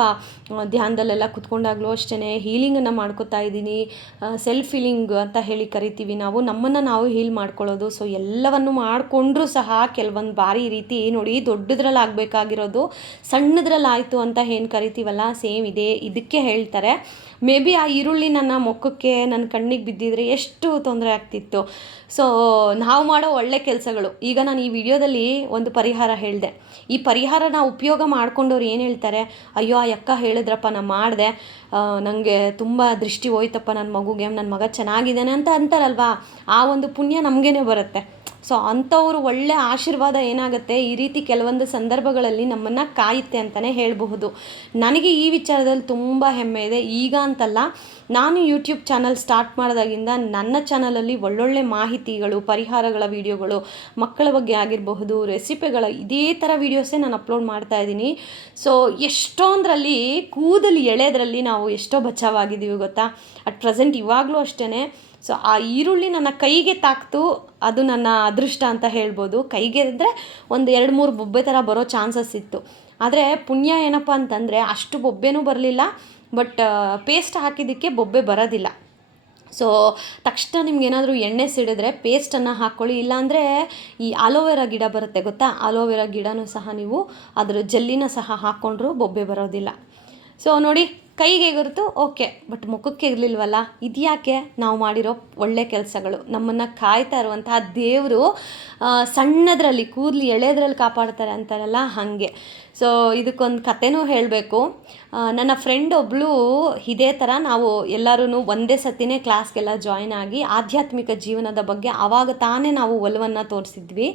ಧ್ಯಾನದಲ್ಲೆಲ್ಲ ಕುತ್ಕೊಂಡಾಗಲೂ ಅಷ್ಟೇ ಹೀಲಿಂಗನ್ನು ಮಾಡ್ಕೋತಾ ಇದ್ದೀನಿ. ಸೆಲ್ಫ್ ಹೀಲಿಂಗ್ ಅಂತ ಹೇಳಿ ಕರಿತೀವಿ ನಾವು. ನಮ್ಮನ್ನು ನಾವು ಹೀಲ್ ಮಾಡ್ಕೊಳ್ಳೋದು. ಸೊ ಎಲ್ಲವನ್ನು ಮಾಡಿಕೊಂಡ್ರೂ ಸಹ ಕೆಲವೊಂದು ಬಾರಿ ರೀತಿ ನೋಡಿ ದೊಡ್ಡದ್ರಲ್ಲಿ ಆಗಬೇಕಾಗಿರೋದು ಬೇಕಾಗಿರೋದು ಸಣ್ಣದ್ರಲ್ಲಿ ಆಯಿತು ಅಂತ ಏನು ಕರಿತೀವಲ್ಲ, ಸೇಮ್ ಇದೆ ಇದಕ್ಕೆ ಹೇಳ್ತಾರೆ. ಮೇ ಬಿ ಆ ಈರುಳ್ಳಿ ನನ್ನ ಮುಖಕ್ಕೆ ನನ್ನ ಕಣ್ಣಿಗೆ ಬಿದ್ದಿದ್ರೆ ಎಷ್ಟು ತೊಂದರೆ ಆಗ್ತಿತ್ತು. ಸೊ ನಾವು ಮಾಡೋ ಒಳ್ಳೆ ಕೆಲಸಗಳು ಈಗ ನಾನು ಈ ವಿಡಿಯೋದಲ್ಲಿ ಒಂದು ಪರಿಹಾರ ಹೇಳಿದೆ. ಈ ಪರಿಹಾರನ ಉಪಯೋಗ ಮಾಡ್ಕೊಂಡವ್ರು ಏನು ಹೇಳ್ತಾರೆ? ಅಯ್ಯೋ, ಆ ಅಕ್ಕ ಹೇಳಿದ್ರಪ್ಪ ನಾನು ಮಾಡಿದೆ. ನನಗೆ ತುಂಬ ದೃಷ್ಟಿ ಹೋಯ್ತಪ್ಪ ನನ್ನ ಮಗುಗೆ ನನ್ನ ಮಗ ಚೆನ್ನಾಗಿದ್ದಾನೆ ಅಂತ ಅಂತಾರಲ್ವಾ? ಆ ಒಂದು ಪುಣ್ಯ ನಮಗೇನೆ ಬರುತ್ತೆ. ಸೊ ಅಂಥವ್ರು ಒಳ್ಳೆ ಆಶೀರ್ವಾದ ಏನಾಗುತ್ತೆ? ಈ ರೀತಿ ಕೆಲವೊಂದು ಸಂದರ್ಭಗಳಲ್ಲಿ ನಮ್ಮನ್ನು ಕಾಯುತ್ತೆ ಅಂತಲೇ ಹೇಳಬಹುದು. ನನಗೆ ಈ ವಿಚಾರದಲ್ಲಿ ತುಂಬ ಹೆಮ್ಮೆ ಇದೆ. ಈಗ ಅಂತಲ್ಲ, ನಾನು ಯೂಟ್ಯೂಬ್ ಚಾನಲ್ ಸ್ಟಾರ್ಟ್ ಮಾಡಿದಾಗಿಂದ ನನ್ನ ಚಾನಲಲ್ಲಿ ಒಳ್ಳೊಳ್ಳೆ ಮಾಹಿತಿಗಳು, ಪರಿಹಾರಗಳ ವಿಡಿಯೋಗಳು ಮಕ್ಕಳ ಬಗ್ಗೆ ಆಗಿರಬಹುದು ರೆಸಿಪಿಗಳ ಇದೇ ಥರ ವೀಡಿಯೋಸೇ ನಾನು ಅಪ್ಲೋಡ್ ಮಾಡ್ತಾ ಇದ್ದೀನಿ. ಸೊ ಎಷ್ಟೊಂದರಲ್ಲಿ, ಕೂದಲು ಎಳೆದ್ರಲ್ಲಿ ನಾವು ಎಷ್ಟೋ ಬಚಾವಾಗಿದ್ದೀವಿ ಗೊತ್ತಾ? ಅಟ್ ಪ್ರೆಸೆಂಟ್ ಇವಾಗಲೂ ಅಷ್ಟೇ ಸೊ ಆ ಈರುಳ್ಳಿ ನನ್ನ ಕೈಗೆ ತಾಕ್ತು, ಅದು ನನ್ನ ಅದೃಷ್ಟ ಅಂತ ಹೇಳ್ಬೋದು. ಕೈಗೆ ಅಂದರೆ ಒಂದು ಎರಡು ಮೂರು ಬೊಬ್ಬೆ ಥರ ಬರೋ ಚಾನ್ಸಸ್ ಇತ್ತು. ಆದರೆ ಪುಣ್ಯ ಏನಪ್ಪ ಅಂತಂದರೆ ಅಷ್ಟು ಬೊಬ್ಬೆನೂ ಬರಲಿಲ್ಲ, ಬಟ್ ಪೇಸ್ಟ್ ಹಾಕಿದ್ದಕ್ಕೆ ಬೊಬ್ಬೆ ಬರೋದಿಲ್ಲ. ಸೊ ತಕ್ಷಣ ನಿಮ್ಗೇನಾದರೂ ಎಣ್ಣೆ ಸಿಡಿದ್ರೆ ಪೇಸ್ಟನ್ನು ಹಾಕ್ಕೊಳ್ಳಿ ಇಲ್ಲಾಂದರೆ ಈ ಅಲೋವೆರಾ ಗಿಡ ಬರುತ್ತೆ ಗೊತ್ತಾ? ಅಲೋವೆರಾ ಗಿಡನೂ ಸಹ ನೀವು ಅದರ ಜಲ್ಲಿನ ಸಹ ಹಾಕ್ಕೊಂಡ್ರೂ ಬೊಬ್ಬೆ ಬರೋದಿಲ್ಲ. ಸೊ ನೋಡಿ ಕೈಗೆ ಗುರುತು, ಓಕೆ. ಬಟ್ ಮುಖಕ್ಕೆ ಇರಲಿಲ್ವಲ್ಲ? ಇದ್ಯಾಕೆ ನಾವು ಮಾಡಿರೋ ಒಳ್ಳೆ ಕೆಲಸಗಳು? ನಮ್ಮನ್ನು ಕಾಯ್ತಾ ಇರುವಂತಹ ದೇವರು ಸಣ್ಣದರಲ್ಲಿ ಕೂದಲಿ ಎಳೆದ್ರಲ್ಲಿ ಕಾಪಾಡ್ತಾರೆ ಅಂತಾರಲ್ಲ, ಹಾಗೆ. ಸೊ ಇದಕ್ಕೊಂದು ಕತೆನೂ ಹೇಳಬೇಕು. ನನ್ನ ಫ್ರೆಂಡ್ ಒಬ್ಬಳು ಇದೇ ಥರ ನಾವು ಎಲ್ಲರೂ ಒಂದೇ ಸತಿನೇ ಕ್ಲಾಸ್ಗೆಲ್ಲ ಜಾಯ್ನ್ ಆಗಿ ಆಧ್ಯಾತ್ಮಿಕ ಜೀವನದ ಬಗ್ಗೆ ಆವಾಗ ತಾನೇ ನಾವು ಒಲವನ್ನು ತೋರಿಸಿದ್ವಿ.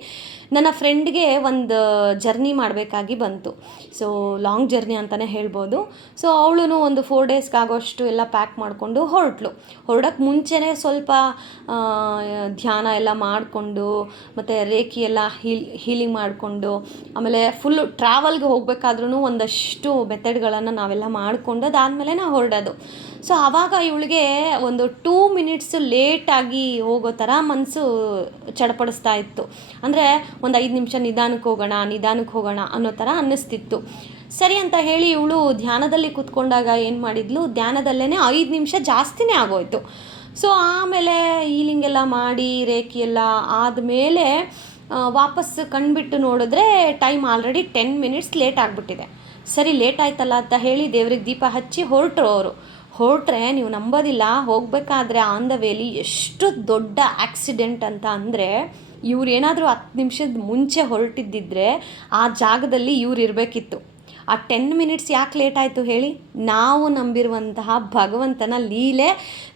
ನನ್ನ ಫ್ರೆಂಡ್ಗೆ ಒಂದು ಜರ್ನಿ ಮಾಡಬೇಕಾಗಿ ಬಂತು. ಸೊ ಲಾಂಗ್ ಜರ್ನಿ ಅಂತಲೇ ಹೇಳ್ಬೋದು. ಸೊ ಅವಳು ಒಂದು ಫೋರ್ ಡೇಸ್ಗಾಗೋಷ್ಟು ಎಲ್ಲ ಪ್ಯಾಕ್ ಮಾಡಿಕೊಂಡು ಹೊರಟ್ಲು ಹೊರಡೋಕ್ಕೆ ಮುಂಚೆನೇ ಸ್ವಲ್ಪ ಧ್ಯಾನ ಎಲ್ಲ ಮಾಡಿಕೊಂಡು, ಮತ್ತು ರೇಖಿ ಎಲ್ಲ ಹೀಲ್ ಹೀಲಿಂಗ್ ಮಾಡಿಕೊಂಡು, ಆಮೇಲೆ ಫುಲ್ಲು ಟ್ರಾವೆಲ್ಗೆ ಹೋಗಬೇಕಾದ್ರೂ ಒಂದಷ್ಟು ಮೆಥಡ್ಗಳನ್ನು ನಾವೆಲ್ಲ ಮಾಡಿಕೊಂಡು ಅದಾದಮೇಲೆ ನಾವು ಹೊರಡೋದು. ಸೊ ಆವಾಗ ಇವಳಿಗೆ ಒಂದು ಟೂ ಮಿನಿಟ್ಸ್ ಲೇಟಾಗಿ ಹೋಗೋ ಥರ ಮನಸ್ಸು ಚಡಪಡಿಸ್ತಾ ಇತ್ತು. ಅಂದರೆ ಒಂದು ಐದು ನಿಮಿಷ ನಿಧಾನಕ್ಕೆ ಹೋಗೋಣ ನಿಧಾನಕ್ಕೆ ಹೋಗೋಣ ಅನ್ನೋ ಥರ ಅನ್ನಿಸ್ತಿತ್ತು. ಸರಿ ಅಂತ ಹೇಳಿ ಇವಳು ಧ್ಯಾನದಲ್ಲಿ ಕೂತ್ಕೊಂಡಾಗ ಏನು ಮಾಡಿದ್ಲು? ಧ್ಯಾನದಲ್ಲೇ ಐದು ನಿಮಿಷ ಜಾಸ್ತಿನೇ ಆಗೋಯ್ತು. ಸೊ ಆಮೇಲೆ ಈಲಿಂಗೆಲ್ಲ ಮಾಡಿ, ರೇಖಿ ಎಲ್ಲ ಆದಮೇಲೆ ವಾಪಸ್ ಕಣ್ಬಿಟ್ಟು ನೋಡಿದ್ರೆ time already ten minutes late ಆಗಿಬಿಟ್ಟಿದೆ. ಸರಿ, ಲೇಟ್ ಆಯ್ತಲ್ಲ ಅಂತ ಹೇಳಿ ದೇವ್ರಿಗೆ ದೀಪ ಹಚ್ಚಿ ಹೊರಟ್ರು ಅವರು. ಹೊರಟ್ರೆ ನೀವು ನಂಬೋದಿಲ್ಲ, ಹೋಗಬೇಕಾದ್ರೆ ಆನ್ ದ ವೇಲಿ ಎಷ್ಟು ದೊಡ್ಡ ಆಕ್ಸಿಡೆಂಟ್ ಅಂತ ಅಂದರೆ ಇವ್ರು ಏನಾದರೂ ಹತ್ತು ನಿಮಿಷದ ಮುಂಚೆ ಹೊರಟಿದ್ದಿದ್ರೆ ಆ ಜಾಗದಲ್ಲಿ ಇವ್ರು ಇರಬೇಕಿತ್ತು. ಆ ಟೆನ್ ಮಿನಿಟ್ಸ್ ಯಾಕೆ ಲೇಟ್ ಆಯಿತು ಹೇಳಿ? ನಾವು ನಂಬಿರುವಂತಹ ಭಗವಂತನ ಲೀಲೆ,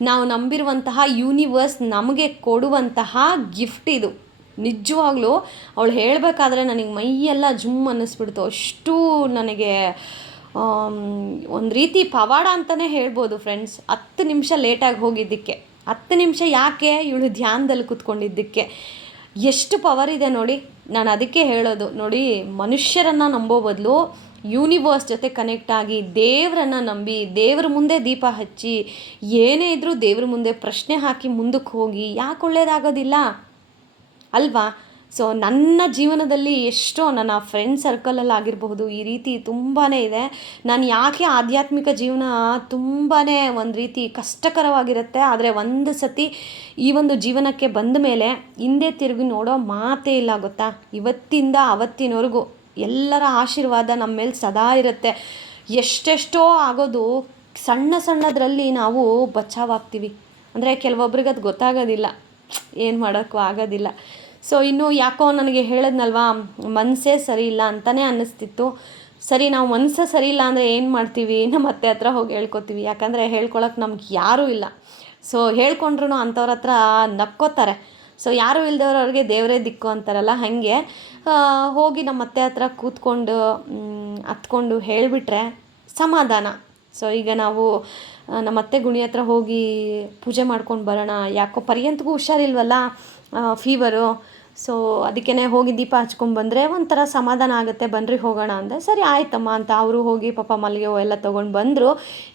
ನಾವು ನಂಬಿರುವಂತಹ ಯೂನಿವರ್ಸ್ ನಮಗೆ ಕೊಡುವಂತಹ ಗಿಫ್ಟ್ ಇದು. ನಿಜವಾಗ್ಲೂ ಅವಳು ಹೇಳಬೇಕಾದ್ರೆ ನನಗೆ ಮೈಯೆಲ್ಲ ಜುಮ್ ಅನ್ನಿಸ್ಬಿಡ್ತು. ಅಷ್ಟು ನನಗೆ ಒಂದು ರೀತಿ ಪವಾಡ ಅಂತಲೇ ಹೇಳ್ಬೋದು ಫ್ರೆಂಡ್ಸ್. ಹತ್ತು ನಿಮಿಷ ಲೇಟಾಗಿ ಹೋಗಿದ್ದಕ್ಕೆ. ಹತ್ತು ನಿಮಿಷ ಯಾಕೆ ಇವಳು ಧ್ಯಾನದಲ್ಲಿ ಕೂತ್ಕೊಂಡಿದ್ದಕ್ಕೆ? ಎಷ್ಟು ಪವರ್ ಇದೆ ನೋಡಿ. ನಾನು ಅದಕ್ಕೆ ಹೇಳೋದು. ನೋಡಿ, ಮನುಷ್ಯರನ್ನು ನಂಬೋ ಬದಲು ಯೂನಿವರ್ಸ್ ಜೊತೆ ಕನೆಕ್ಟ್ ಆಗಿ ದೇವರನ್ನು ನಂಬಿ, ದೇವ್ರ ಮುಂದೆ ದೀಪ ಹಚ್ಚಿ, ಏನೇ ಇದ್ದರೂ ದೇವ್ರ ಮುಂದೆ ಪ್ರಶ್ನೆ ಹಾಕಿ ಮುಂದಕ್ಕೆ ಹೋಗಿ, ಯಾಕೆ ಒಳ್ಳೇದಾಗೋದಿಲ್ಲ? ಅಲ್ವಾ? ಸೊ ನನ್ನ ಜೀವನದಲ್ಲಿ ಎಷ್ಟೋ ನನ್ನ ಫ್ರೆಂಡ್ ಸರ್ಕಲಲ್ಲಿ ಆಗಿರಬಹುದು, ಈ ರೀತಿ ತುಂಬಾ ಇದೆ. ನಾನು ಯಾಕೆ ಆಧ್ಯಾತ್ಮಿಕ ಜೀವನ ತುಂಬಾ ಒಂದು ರೀತಿ ಕಷ್ಟಕರವಾಗಿರುತ್ತೆ, ಆದರೆ ಒಂದು ಸತಿ ಈ ಒಂದು ಜೀವನಕ್ಕೆ ಬಂದ ಮೇಲೆ ಹಿಂದೆ ತಿರುಗಿ ನೋಡೋ ಮಾತೇ ಇಲ್ಲ, ಗೊತ್ತಾ? ಇವತ್ತಿಂದ ಅವತ್ತಿನವರೆಗೂ ಎಲ್ಲರ ಆಶೀರ್ವಾದ ನಮ್ಮ ಮೇಲೆ ಸದಾ ಇರುತ್ತೆ. ಎಷ್ಟೆಷ್ಟೋ ಆಗೋದು ಸಣ್ಣ ಸಣ್ಣದರಲ್ಲಿ ನಾವು ಬಚಾವಾಗ್ತೀವಿ ಅಂದರೆ ಕೆಲವೊಬ್ರಿಗೆ ಅದು ಗೊತ್ತಾಗೋದಿಲ್ಲ. ಏನು ಮಾಡೋಕ್ಕೂ ಆಗೋದಿಲ್ಲ. ಸೊ ಇನ್ನು ಯಾಕೋ ನನಗೆ ಹೇಳಿದ್ನಲ್ವಾ, ಮನಸ್ಸೇ ಸರಿ ಇಲ್ಲ ಅಂತಲೇ ಅನ್ನಿಸ್ತಿತ್ತು. ಸರಿ, ನಾವು ಮನಸ್ಸೇ ಸರಿ ಇಲ್ಲ ಅಂದರೆ ಏನು ಮಾಡ್ತೀವಿ? ನಮ್ಮ ಅತ್ತೆ ಹತ್ರ ಹೋಗಿ ಹೇಳ್ಕೊತೀವಿ. ಯಾಕಂದರೆ ಹೇಳ್ಕೊಳಕ್ಕೆ ನಮ್ಗೆ ಯಾರೂ ಇಲ್ಲ. ಸೊ ಹೇಳ್ಕೊಂಡ್ರು ಅಂಥವ್ರ ಹತ್ರ ನಕ್ಕೋತಾರೆ. ಸೊ ಯಾರೂ ಇಲ್ದವ್ರವ್ರಿಗೆ ದೇವರೇ ದಿಕ್ಕು ಅಂತಾರಲ್ಲ, ಹಾಗೆ. ಹೋಗಿ ನಮ್ಮ ಅತ್ತೆ ಹತ್ರ ಕೂತ್ಕೊಂಡು ಹತ್ಕೊಂಡು ಹೇಳಿಬಿಟ್ರೆ ಸಮಾಧಾನ. ಸೊ ಈಗ ನಾವು ನಮ್ಮ ಅತ್ತೆ ಗುಣಿ ಹತ್ರ ಹೋಗಿ ಪೂಜೆ ಮಾಡ್ಕೊಂಡು ಬರೋಣ. ಯಾಕೋ ಪರ್ಯಂತಗೂ ಹುಷಾರಿಲ್ವಲ್ಲ ಫೀವರು ಸೊ ಅದಕ್ಕೇ ಹೋಗಿ ದೀಪ ಹಚ್ಕೊಂಡು ಬಂದರೆ ಒಂಥರ ಸಮಾಧಾನ ಆಗುತ್ತೆ ಬನ್ನಿರಿ ಹೋಗೋಣ ಅಂದೆ. ಸರಿ, ಆಯ್ತಮ್ಮ ಅಂತ ಅವರು ಹೋಗಿ ಪಾಪ ಮಲ್ಲಿಗೆ ಎಲ್ಲ ತೊಗೊಂಡು ಬಂದರು.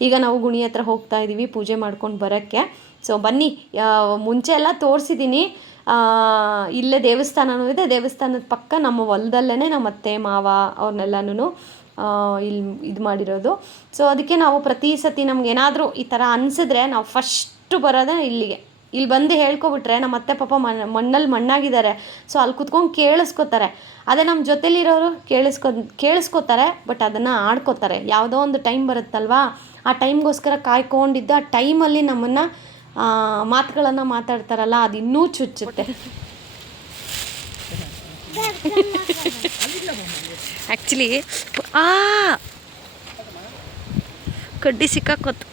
ಈಗ ನಾವು ಗುಣಿ ಹತ್ರ ಹೋಗ್ತಾ ಇದ್ದೀವಿ ಪೂಜೆ ಮಾಡ್ಕೊಂಡು ಬರೋಕ್ಕೆ. ಸೊ ಬನ್ನಿ ಮುಂಚೆ ಎಲ್ಲ ತೋರಿಸಿದ್ದೀನಿ ಇಲ್ಲೇ ದೇವಸ್ಥಾನವೂ ಇದೆ. ದೇವಸ್ಥಾನದ ಪಕ್ಕ ನಮ್ಮ ಹೊಲದಲ್ಲೇ ನಮ್ಮ ಅತ್ತೆ, ಮಾವ ಅವ್ರನ್ನೆಲ್ಲನೂ ಇಲ್ಲಿ ಇದು ಮಾಡಿರೋದು. ಸೊ ಅದಕ್ಕೆ ನಾವು ಪ್ರತಿ ಸತಿ ನಮ್ಗೆ ಏನಾದರೂ ಈ ಥರ ಅನಿಸಿದ್ರೆ ನಾವು ಫಸ್ಟು ಬರೋದೇ ಇಲ್ಲಿಗೆ. ಇಲ್ಲಿ ಬಂದು ಹೇಳ್ಕೊಬಿಟ್ರೆ ನಮ್ಮ ಅತ್ತೆ ಪಾಪ ಮಣ್ಣು ಮಣ್ಣಲ್ಲಿ ಮಣ್ಣಾಗಿದ್ದಾರೆ. ಸೊ ಅಲ್ಲಿ ಕುತ್ಕೊಂಡು ಕೇಳಿಸ್ಕೊತಾರೆ. ಅದೇ ನಮ್ಮ ಜೊತೆಲಿರೋರು ಕೇಳಿಸ್ಕೊ, ಕೇಳಿಸ್ಕೊತಾರೆ ಬಟ್ ಅದನ್ನು ಆಡ್ಕೋತಾರೆ. ಯಾವುದೋ ಒಂದು ಟೈಮ್ ಬರುತ್ತಲ್ವಾ? ಆ ಟೈಮ್ಗೋಸ್ಕರ ಕಾಯ್ಕೊಂಡಿದ್ದ ಆ ಟೈಮಲ್ಲಿ ನಮ್ಮನ್ನು ಮಾತುಗಳನ್ನು ಮಾತಾಡ್ತಾರಲ್ಲ, ಅದು ಇನ್ನೂ ಚುಚ್ಚುತ್ತೆ. ಆ್ಯಕ್ಚುಲಿ ಆ! ಕಡ್ಡಿ ಸಿಕ್ಕಾಕೋತು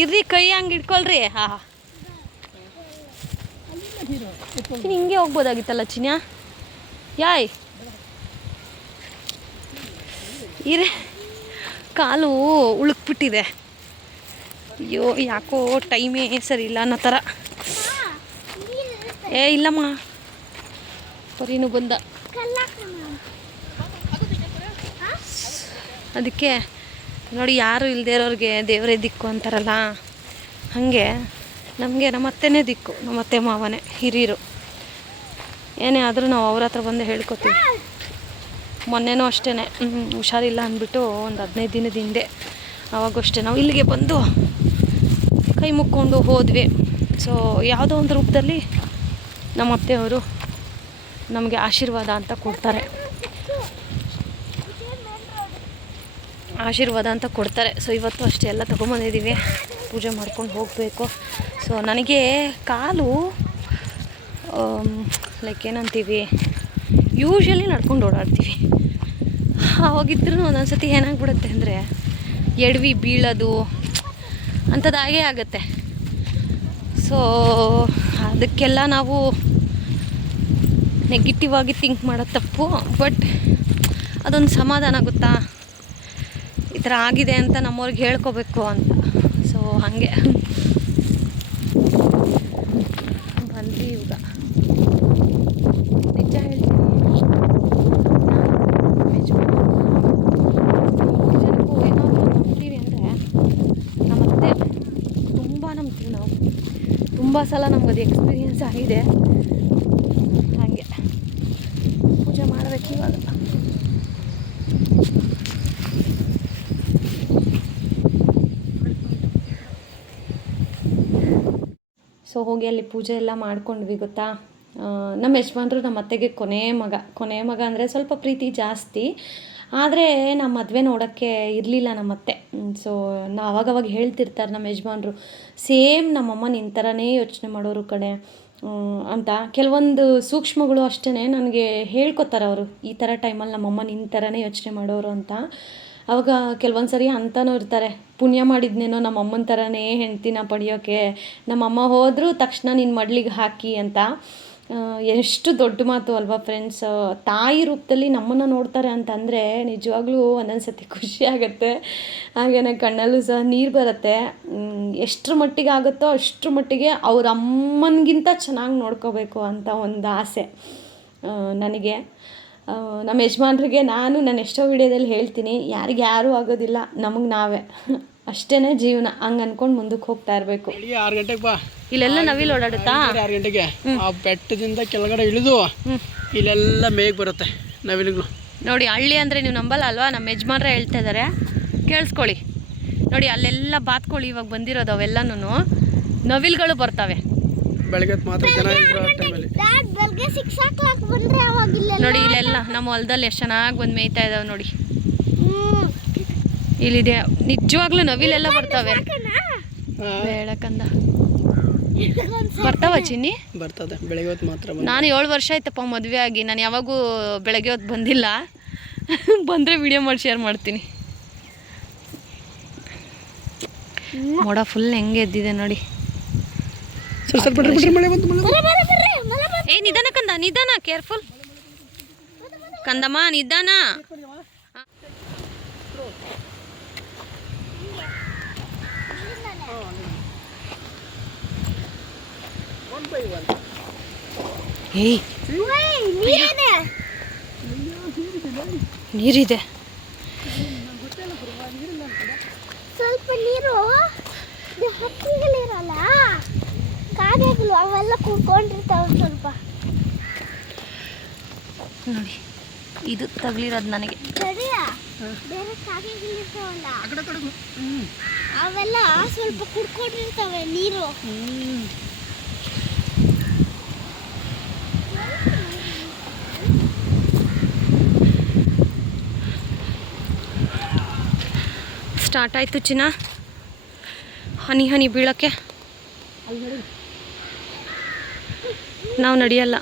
ಇರ್ರಿ ಕೈ ಹಂಗೆ ಇಟ್ಕೊಳ್ರಿ. ಹಾ ಹಿಂಗೆ ಹೋಗ್ಬೋದಾಗಿತ್ತಲ್ಲ ಚಿನ್ಯಾ? ಯಾಯ್. ಇರೇ ಕಾಲು ಉಳುಕ್ಬಿಟ್ಟಿದೆ. ಅಯ್ಯೋ ಯಾಕೋ ಟೈಮೇ ಸರಿ ಇಲ್ಲ ಅನ್ನೋ ಥರ. ಏ ಇಲ್ಲಮ್ಮ. ಪರಿನೂ ಬಂದ. ಅದಕ್ಕೆ ನೋಡಿ, ಯಾರು ಇಲ್ಲದೇ ಇರೋರಿಗೆ ದೇವರೇ ದಿಕ್ಕು ಅಂತಾರಲ್ಲ? ಹಾಗೆ ನಮಗೆ ನಮ್ಮ ಅತ್ತೆನೇ ದಿಕ್ಕು, ನಮ್ಮ ಅತ್ತೆ ಮಾವನೇ, ಹಿರಿಯರು. ಏನೇ ಆದರೂ ನಾವು ಅವ್ರ ಹತ್ರ ಬಂದು ಹೇಳ್ಕೊತೀವಿ. ಮೊನ್ನೆನೂ ಅಷ್ಟೇ ಹುಷಾರಿಲ್ಲ ಅಂದ್ಬಿಟ್ಟು ಒಂದು ಹದಿನೈದು ದಿನದ ಹಿಂದೆ ಅವಾಗೂ ಅಷ್ಟೇ ನಾವು ಇಲ್ಲಿಗೆ ಬಂದು ಕೈ ಮುಕ್ಕೊಂಡು ಹೋದ್ವಿ. ಸೊ ಯಾವುದೋ ಒಂದು ರೂಪದಲ್ಲಿ ನಮ್ಮ ಅತ್ತೆಯವರು ನಮಗೆ ಆಶೀರ್ವಾದ ಅಂತ ಕೊಡ್ತಾರೆ. ಆಶೀರ್ವಾದ ಅಂತ ಕೊಡ್ತಾರೆ. ಸೊ ಇವತ್ತು ಅಷ್ಟೇ ಎಲ್ಲ ತೊಗೊಂಬಂದಿದ್ದೀವಿ ಪೂಜೆ ಮಾಡ್ಕೊಂಡು ಹೋಗಬೇಕು. ಸೊ ನನಗೆ ಕಾಲು ಲೈಕ್ ಏನಂತೀವಿ ಯೂಶ್ವಲಿ ನಡ್ಕೊಂಡು ಓಡಾಡ್ತೀವಿ. ಅವಾಗಿದ್ರೂ ಒಂದೊಂದು ಸತಿ ಏನಾಗ್ಬಿಡುತ್ತೆ ಅಂದರೆ, ಎಡವಿ ಬೀಳೋದು ಅಂಥದ್ದು ಹಾಗೇ ಆಗುತ್ತೆ. ಸೊ ಅದಕ್ಕೆಲ್ಲ ನಾವು ನೆಗೆಟಿವ್ ಆಗಿ ಥಿಂಕ್ ಮಾಡೋದು ತಪ್ಪು ಬಟ್ ಅದೊಂದು ಸಮಾಧಾನ ಗೊತ್ತಾ? ಈ ಥರ ಆಗಿದೆ ಅಂತ ನಮ್ಮವ್ರಿಗೆ ಹೇಳ್ಕೋಬೇಕು ಅಂತ. ಸೊ ಹಾಗೆ. ಬಂದ್ವಿ ಇವಾಗ ನಿಜ ಹೇಳ್ತೀನಿ. ಜನಕ್ಕೂ ಏನಾದರೂ ನಂಬ್ತೀವಿ ಅಂದರೆ ನಮ್ಮತ್ತೆ ತುಂಬ ನಂಬ್ತೀವಿ ನಾವು. ತುಂಬ ಸಲ ನಮ್ಗೆ ಅದು ಎಕ್ಸ್ಪೀರಿಯನ್ಸ್ ಆಗಿದೆ ಹಾಗೆ ಪೂಜೆ ಮಾಡಬೇಕು ಇವಾಗ ಹೋಗಿ ಅಲ್ಲಿ ಪೂಜೆ ಎಲ್ಲ ಮಾಡ್ಕೊಂಡ್ವಿ, ಗೊತ್ತಾ? ನಮ್ಮ ಯಜಮಾನ್ರು ನಮ್ಮ ಅತ್ತೆಗೆ ಕೊನೆ ಮಗ. ಕೊನೆ ಮಗ ಅಂದರೆ ಸ್ವಲ್ಪ ಪ್ರೀತಿ ಜಾಸ್ತಿ. ಆದರೆ ನಮ್ಮ ಮದುವೆ ನೋಡೋಕ್ಕೆ ಇರಲಿಲ್ಲ ನಮ್ಮ ಅತ್ತೆ. ಸೊ ನಾ ಅವಾಗವಾಗ ಹೇಳ್ತಿರ್ತಾರೆ ನಮ್ಮ ಯಜಮಾನ್ರು, ಸೇಮ್ ನಮ್ಮಮ್ಮ ನಿನ್ನ ಥರನೇ ಯೋಚನೆ ಮಾಡೋರು ಕಡೆ ಅಂತ. ಕೆಲವೊಂದು ಸೂಕ್ಷ್ಮಗಳು ಅಷ್ಟೇ ನನಗೆ ಹೇಳ್ಕೊತಾರೆ ಅವರು, ಈ ಥರ ಟೈಮಲ್ಲಿ ನಮ್ಮಮ್ಮ ನಿನ್ನ ಥರನೇ ಯೋಚನೆ ಮಾಡೋರು ಅಂತ. ಅವಾಗ ಕೆಲವೊಂದು ಸರಿ ಅಂತನೂ ಇರ್ತಾರೆ, ಪುಣ್ಯ ಮಾಡಿದ್ನೇನೋ ನಮ್ಮ ಅಮ್ಮನ ಥರನೇ ಹೆಂಡ್ತಿನ ಪಡೆಯೋಕ್ಕೆ ನಮ್ಮಮ್ಮ ಹೋದರೂ ತಕ್ಷಣ ನಿನ್ನ ಮಡ್ಲಿಗೆ ಹಾಕಿ ಅಂತ. ಎಷ್ಟು ದೊಡ್ಡ ಮಾತು ಅಲ್ವಾ ಫ್ರೆಂಡ್ಸ್ ತಾಯಿ ರೂಪದಲ್ಲಿ ನಮ್ಮನ್ನು ನೋಡ್ತಾರೆ ಅಂತಂದರೆ ನಿಜವಾಗ್ಲೂ ಒಂದೊಂದು ಸತಿ ಖುಷಿ ಆಗುತ್ತೆ. ಕಣ್ಣಲ್ಲೂ ಸಹ ನೀರು ಬರುತ್ತೆ. ಎಷ್ಟು ಎಷ್ಟ್ರ ಮಟ್ಟಿಗೆ ಆಗುತ್ತೋ ಅಷ್ಟರ ಮಟ್ಟಿಗೆ ಅವ್ರ ಅಮ್ಮನಿಗಿಂತ ಚೆನ್ನಾಗಿ ನೋಡ್ಕೋಬೇಕು ಅಂತ ಒಂದು ಆಸೆ ನನಗೆ. ನಮ್ಮ ಯಜಮಾನ್ರಿಗೆ ನಾನು ನಾನು ಎಷ್ಟೋ ವಿಡಿಯೋದಲ್ಲಿ ಹೇಳ್ತೀನಿ ಯಾರಿಗೆ ಯಾರೂ ಆಗೋದಿಲ್ಲ ನಮಗೆ ನಾವೇ. ಅಷ್ಟೇ ಜೀವನ ಹಂಗೆ ಅನ್ಕೊಂಡು ಮುಂದಕ್ಕೆ ಹೋಗ್ತಾ ಇರಬೇಕು. ಆರು ಗಂಟೆಗೆ ಬಾ. ಇಲ್ಲೆಲ್ಲ ನವಿಲು ಓಡಾಡುತ್ತಾ? ಆರು ಗಂಟೆಗೆ. ಆ ಬೆಟ್ಟದಿಂದ ಕೆಳಗಡೆ ಇಳಿದು ಇಲ್ಲೆಲ್ಲ ಮೇಗ್ ಬರುತ್ತೆ ನವಿಲುಗಳು ನೋಡಿ ಹಳ್ಳಿ ಅಂದರೆ ನೀವು ನಂಬಲ್ಲ ಅಲ್ವಾ? ನಮ್ಮ ಯಜಮಾನ್ರೆ ಹೇಳ್ತಾ ಇದ್ದಾರೆ ಕೇಳಿಸ್ಕೊಳ್ಳಿ. ನೋಡಿ ಅಲ್ಲೆಲ್ಲ ಬಾತ್ಕೊಳ್ಳಿ ಇವಾಗ ಬಂದಿರೋದು ಅವೆಲ್ಲನೂ ನವಿಲುಗಳು ಬರ್ತವೆ. ಬೆಳಗ್ಗೆ ಮಾತ್ರ ಜನ ಇದ್ರು ಆ ಟೈಮಲ್ಲಿ ಬೆಳಗ್ಗೆ ಸಿಕ್ಸ್ ಓ ಕ್ಲಾಕ್ ಬಂದ್ರೆ ಅವಾಗಿಲ್ಲ ನೋಡಿ ಇಲ್ಲೆಲ್ಲ ನಮ್ಮ ಹೊಲದಲ್ಲಿ ಎಷ್ಟು ಚೆನ್ನಾಗಿ ಬಂದು ಮೇಯ್ತಾ ಇದಾವೆ ನೋಡಿ. ಇಲ್ಲಿದೆ ನಿಜವಾಗ್ಲೂ ನವಿಲೆಲ್ಲ ಬರ್ತಾವೆ. ಬೇಳಕಂದ. ಬರ್ತಾವ ಚಿನ್ನಿ? ಬರ್ತದೆ ಬೆಳಗ್ಗೆ ಹೊತ್ತು ಮಾತ್ರ ನಾನು ಏಳು ವರ್ಷ ಆಯ್ತಪ್ಪ ಮದುವೆ ಆಗಿ ನಾನು ಯಾವಾಗೂ ಬೆಳಗ್ಗೆ ಹೊತ್ತು ಬಂದಿಲ್ಲ. ಬಂದರೆ ವಿಡಿಯೋ ಮಾಡಿ ಶೇರ್ ಮಾಡ್ತೀನಿ. ಮೋಡ ಫುಲ್ ಹೆಂಗೆ ಎದ್ದಿದೆ ನೋಡಿ. ಸರ್ ಸರ್ ಬಿಡ್ರಿ ಬಿಡ್ರಿ ಮಳೆ ಬಂತು ಮಳೆ ಬಂತು. ಏ ನಿಧಾನ ಕಂದ ನಿಧಾನ ಕೇರ್ಫುಲ್ ಕಂದಮ್ಮ ನಿಧಾನ. ಏಯ್ ನೀರಿದೆ. ನೀರಿದೆ. ಸ್ವಲ್ಪ ನೀರು. ಇದು ಹಕ್ಕಿಗಳಿರಲ್ಲ ಕಾಗೆಗಳು ಅವೆಲ್ಲ ಕೂತ್ಕೊಂಡಿರ್ತಾವ ಸ್ವಲ್ಪ. ನೋಡಿ ಇದು ತಗಲಿರೋದು ನನಗೆ. ಅವೆಲ್ಲ ಸ್ವಲ್ಪ ಕುಡ್ಕೊಂಡಿರ್ತಾವೆ ನೀರು. ಸ್ಟಾರ್ಟ್ ಆಯಿತು ಚಿನ್ನ. ಹನಿ ಹನಿ ಬೀಳಕ್ಕೆ. ನಾವು ನಡೆಯಲ್ಲ.